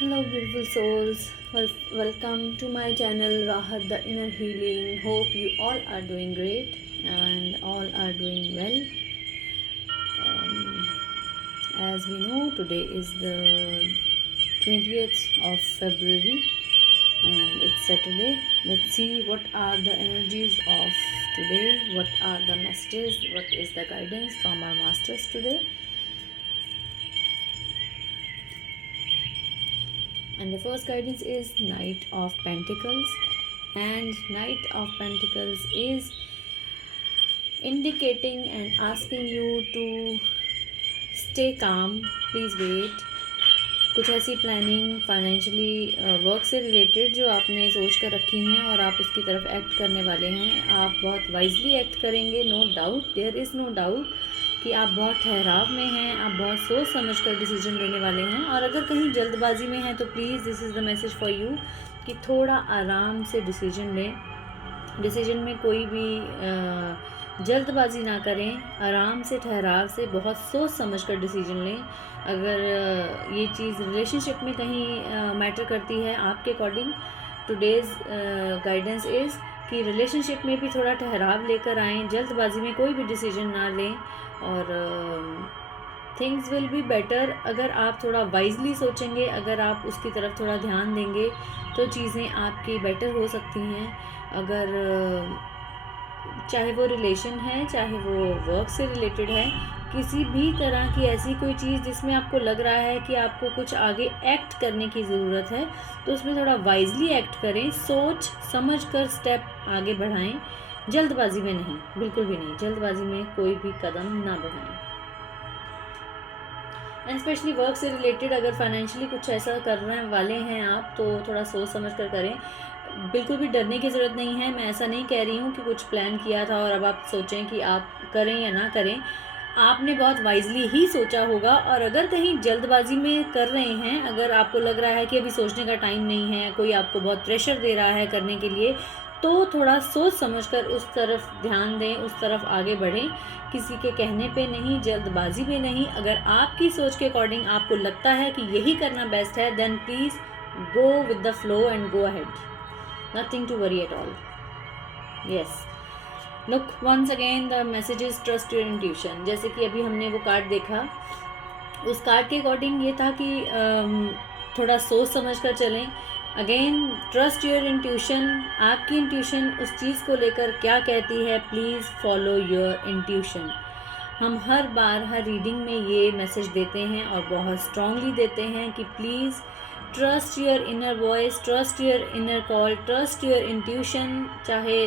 Hello, beautiful souls. Welcome to my channel Rahat the Inner Healing. Hope you all are doing great and all are doing well. As we know, today is the 20th of February and it's Saturday. Let's see what are the energies of today, what are the messages, what is the guidance from our masters today. And the first guidance is Knight of Pentacles, and Knight of Pentacles is indicating and asking you to stay calm, please wait. कुछ ऐसी planning financially work से related जो आपने सोच कर रखी हैं और आप उसकी तरफ एक्ट करने वाले हैं, आप बहुत वाइजली एक्ट करेंगे, no doubt, there is no doubt कि आप बहुत ठहराव में हैं, आप बहुत सोच समझ कर डिसीजन लेने वाले हैं। और अगर कहीं जल्दबाजी में हैं तो please this is the message for you कि थोड़ा आराम से डिसीजन लें। डिसीजन में कोई भी जल्दबाजी ना करें, आराम से ठहराव से बहुत सोच समझ कर डिसीजन लें। अगर ये चीज़ रिलेशनशिप में कहीं मैटर करती है आपके अकॉर्डिंग, टुडेज़ गाइडेंस इज़ कि रिलेशनशिप में भी थोड़ा ठहराव लेकर आएँ, जल्दबाजी में कोई भी डिसीजन ना लें और थिंग्स विल बी बेटर। अगर आप थोड़ा वाइजली सोचेंगे, अगर आप उसकी तरफ थोड़ा ध्यान देंगे तो चीज़ें आपकी बेटर हो सकती हैं। अगर चाहे वो रिलेशन है, चाहे वो वर्क से रिलेटेड है, किसी भी तरह की ऐसी कोई चीज़ जिसमें आपको लग रहा है कि आपको कुछ आगे एक्ट करने की ज़रूरत है, तो उसमें थोड़ा वाइजली एक्ट करें, सोच समझ कर स्टेप आगे बढ़ाएं, जल्दबाजी में नहीं, बिल्कुल भी नहीं, जल्दबाजी में कोई भी कदम ना बढ़ाएं। एंड स्पेशली वर्क से रिलेटेड अगर फाइनेंशियली कुछ ऐसा करने वाले हैं आप, तो थोड़ा सोच समझ कर करें। बिल्कुल भी डरने की ज़रूरत नहीं है। मैं ऐसा नहीं कह रही हूँ कि कुछ प्लान किया था और अब आप सोचें कि आप करें या ना करें। आपने बहुत वाइजली ही सोचा होगा। और अगर कहीं जल्दबाजी में कर रहे हैं, अगर आपको लग रहा है कि अभी सोचने का टाइम नहीं है, कोई आपको बहुत प्रेशर दे रहा है करने के लिए, तो थोड़ा सोच समझकर उस तरफ ध्यान दें, उस तरफ आगे बढ़ें, किसी के कहने पे नहीं, जल्दबाजी में नहीं। अगर आपकी सोच के अकॉर्डिंग आपको लगता है कि यही करना बेस्ट है, then please go with the flow and go ahead, nothing to worry at all. Yes, look once again the message is trust your intuition. जैसे कि अभी हमने वो कार्ड देखा, उस कार्ड के अकॉर्डिंग ये था कि थोड़ा सोच समझ कर चलें। अगेन ट्रस्ट योर इंट्यूशन, आपकी इंट्यूशन उस चीज़ को लेकर क्या कहती है, प्लीज़ फॉलो योर इंट्यूशन। हम हर बार हर रीडिंग में ये मैसेज देते हैं और बहुत स्ट्रांगली देते हैं कि please trust your inner voice, trust your inner call, trust your intuition. चाहे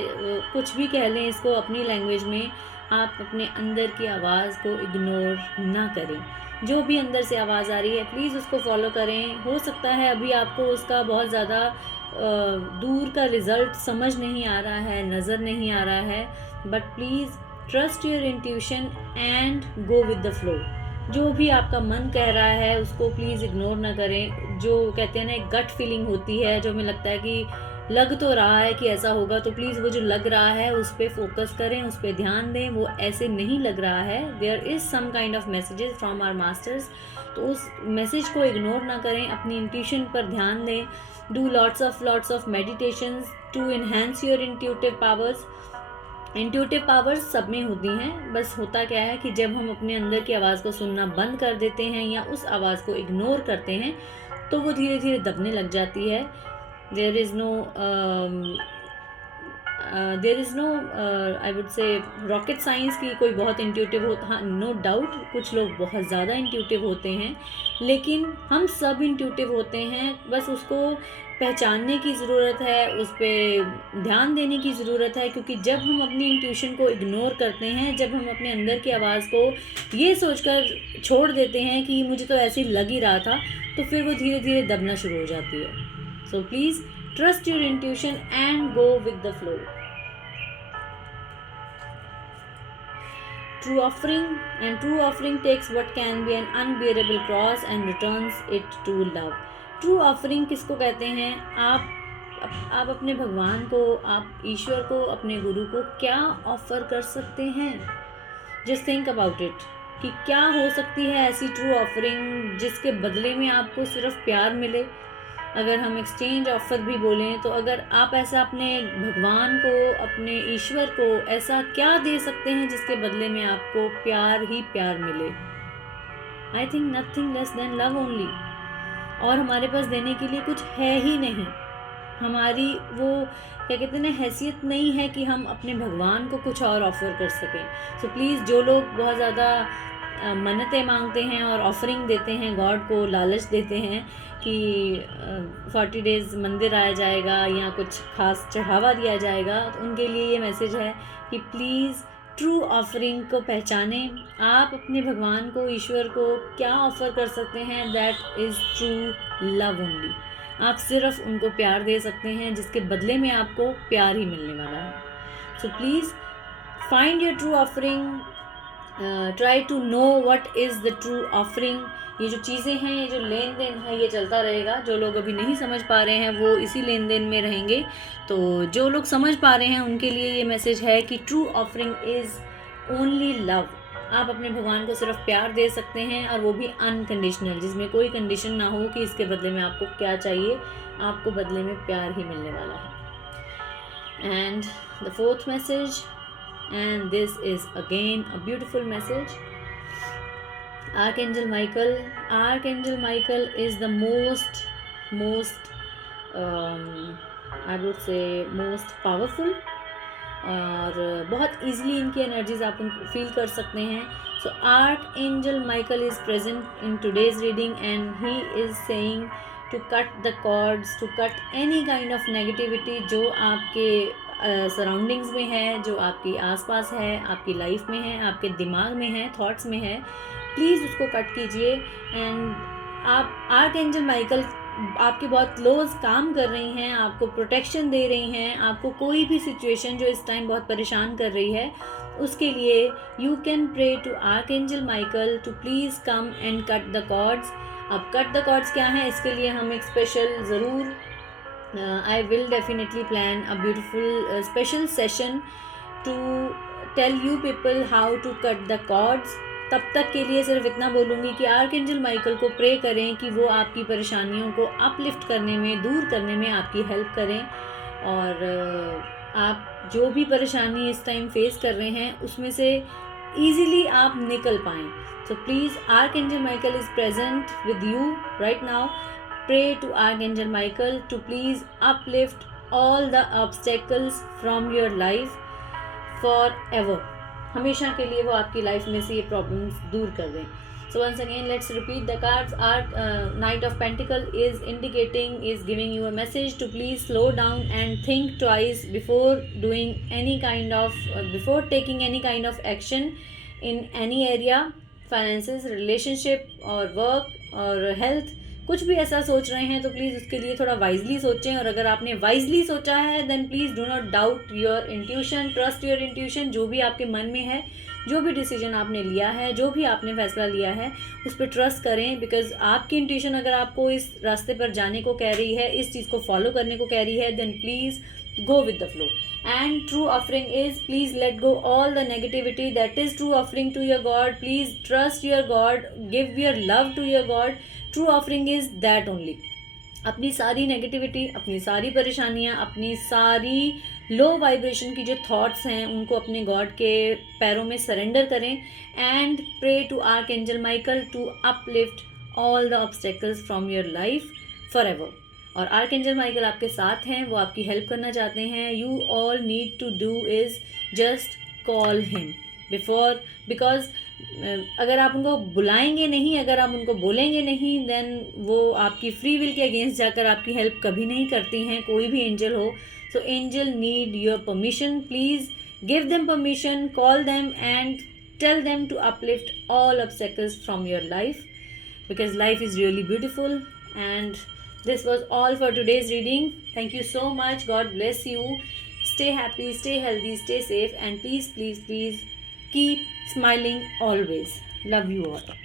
कुछ भी कह लें इसको अपनी लैंग्वेज में, आप अपने अंदर की आवाज़ को इग्नोर ना करें। जो भी अंदर से आवाज़ आ रही है प्लीज़ उसको फॉलो करें। हो सकता है अभी आपको उसका बहुत ज़्यादा दूर का रिज़ल्ट समझ नहीं आ रहा है, नज़र नहीं आ रहा है, but please trust your intuition and go with the flow. जो भी आपका मन कह रहा है उसको प्लीज़ इग्नोर ना करें। जो कहते हैं ना, एक गट फीलिंग होती है, जो हमें लगता है कि लग तो रहा है कि ऐसा होगा, तो प्लीज़ वो जो लग रहा है उस पर फोकस करें, उस पर ध्यान दें। वो ऐसे नहीं लग रहा है, there is some kind of messages from our masters, तो उस मैसेज को इग्नोर ना करें, अपनी इंट्यूशन पर ध्यान दें। Do lots of meditations to enhance your intuitive powers. Intuitive powers सब में होती हैं, बस होता क्या है कि जब हम अपने अंदर की आवाज़ को सुनना बंद कर देते हैं या उस आवाज़ को इग्नोर करते हैं, तो वो धीरे धीरे दबने लग जाती है। There is no I would say rocket science की कोई बहुत इंट्यूटिव होता, हाँ नो डाउट कुछ लोग बहुत ज़्यादा इंट्यूटिव होते हैं, लेकिन हम सब इंट्यूटिव होते हैं। बस उसको पहचानने की ज़रूरत है, उस पर ध्यान देने की ज़रूरत है, क्योंकि जब हम अपनी इंट्यूशन को इग्नोर करते हैं, जब हम अपने अंदर की आवाज़ को ये सोचकर छोड़ देते हैं कि मुझे तो ऐसे ही लग ही रहा था, तो फिर वो धीरे धीरे दबना शुरू हो जाती है। So please trust your intuition and go with the flow. True offering takes what can be an unbearable cross and returns it to love. True offering किसको कहते हैं? आप अपने भगवान को, आप ईश्वर को, अपने गुरु को क्या ऑफर कर सकते हैं? Just think about it. कि क्या हो सकती है ऐसी ट्रू ऑफरिंग जिसके बदले में आपको सिर्फ प्यार मिले। अगर हम एक्सचेंज ऑफर भी बोलें तो अगर आप ऐसा अपने भगवान को, अपने ईश्वर को ऐसा क्या दे सकते हैं जिसके बदले में आपको प्यार ही प्यार मिले। I think nothing less than love only. और हमारे पास देने के लिए कुछ है ही नहीं। हमारी वो क्या कहते हैं ना, हैसियत नहीं है कि हम अपने भगवान को कुछ और ऑफ़र कर सकें। सो प्लीज़, जो लोग बहुत ज़्यादा मन्नतें मांगते हैं और ऑफरिंग देते हैं, गॉड को लालच देते हैं कि 40 डेज़ मंदिर आया जाएगा या कुछ खास चढ़ावा दिया जाएगा, तो उनके लिए ये मैसेज है कि प्लीज़ ट्रू ऑफरिंग को पहचानें। आप अपने भगवान को, ईश्वर को क्या ऑफ़र कर सकते हैं, that is true love only. आप सिर्फ उनको प्यार दे सकते हैं जिसके बदले में आपको प्यार ही मिलने वाला है। So please find your true offering, try to know what is the true offering. ये जो चीज़ें हैं, ये जो लेन देन है, ये चलता रहेगा। जो लोग अभी नहीं समझ पा रहे हैं वो इसी लेन देन में रहेंगे। तो जो लोग समझ पा रहे हैं उनके लिए ये मैसेज है कि true offering is only love. आप अपने भगवान को सिर्फ प्यार दे सकते हैं, और वो भी अनकंडीशनल, जिसमें कोई कंडीशन ना हो कि इसके बदले में आपको क्या चाहिए। आपको बदले में प्यार ही मिलने वाला है। And the fourth message, and this is again a beautiful message. Archangel Michael is the most I would say most powerful, और बहुत ईजिली इनकी एनर्जीज आप उनको फील कर सकते हैं। So archangel Michael is present in today's reading and he is saying to cut the cords, to cut any kind of negativity जो आपके सराउंडिंग्स में है, जो आपके आसपास है, आपकी लाइफ में है, आपके दिमाग में है, थॉट्स में है। प्लीज़ उसको कट कीजिए। एंड आप आर्कएंजल माइकल आपके बहुत क्लोज काम कर रही हैं, आपको प्रोटेक्शन दे रही हैं। आपको कोई भी सिचुएशन जो इस टाइम बहुत परेशान कर रही है, उसके लिए you can pray to Archangel Michael to please come and cut the cords. अब कट द कॉर्ड्स क्या है, इसके लिए हम एक स्पेशल ज़रूर I will definitely plan a beautiful special session to tell you people how to cut the cords. तब तक के लिए सिर्फ इतना बोलूँगी कि आर्कएंजल माइकल को प्रे करें कि वो आपकी परेशानियों को अपलिफ्ट करने में, दूर करने में आपकी हेल्प करें। और आप जो भी परेशानी इस टाइम फेस कर रहे हैं उसमें से ईज़िली आप निकल पाएँ। So please, archangel Michael is present with you right now. Pray to Archangel Michael to please uplift all the obstacles from your life forever. हमेशा के लिए वो आपकी लाइफ में से ये प्रॉब्लम्स दूर कर दें। So once again, let's repeat the cards. Knight of Pentacle is indicating, is giving you a message to please slow down and think twice before doing any kind of, before taking any kind of action in any area, finances, relationship or work or health. कुछ भी ऐसा सोच रहे हैं तो please उसके लिए थोड़ा वाइजली सोचें। और अगर आपने वाइजली सोचा है then please do not doubt your intuition, trust your intuition. जो भी आपके मन में है, जो भी डिसीजन आपने लिया है, जो भी आपने फैसला लिया है, उस पर ट्रस्ट करें। बिकॉज आपकी इंट्यूशन अगर आपको इस रास्ते पर जाने को कह रही है, इस चीज़ को फॉलो करने को कह रही है, then please go with the flow. And true offering is, please let go all the negativity. That is true offering to your God. Please trust your God, give your love to your God. True offering is that only. अपनी सारी negativity, अपनी सारी परेशानियाँ, अपनी सारी low vibration की जो thoughts हैं उनको अपने गॉड के पैरों में सरेंडर करें। And pray to Archangel Michael to uplift all the obstacles from your life forever. और आर्कएंजल माइकल आपके साथ हैं, वो आपकी हेल्प करना चाहते हैं। You all need to do is just call him because अगर आप उनको बुलाएंगे नहीं, अगर आप उनको बोलेंगे नहीं, देन वो आपकी फ्री विल के अगेंस्ट जाकर आपकी हेल्प कभी नहीं करती हैं, कोई भी एंजल हो। So angel need your permission. Please give them permission, call them and tell them to uplift all obstacles from your life, because life is really beautiful. And this was all for today's reading. Thank you so much. God bless you. Stay happy, stay healthy, stay safe, and please keep smiling always. Love you all.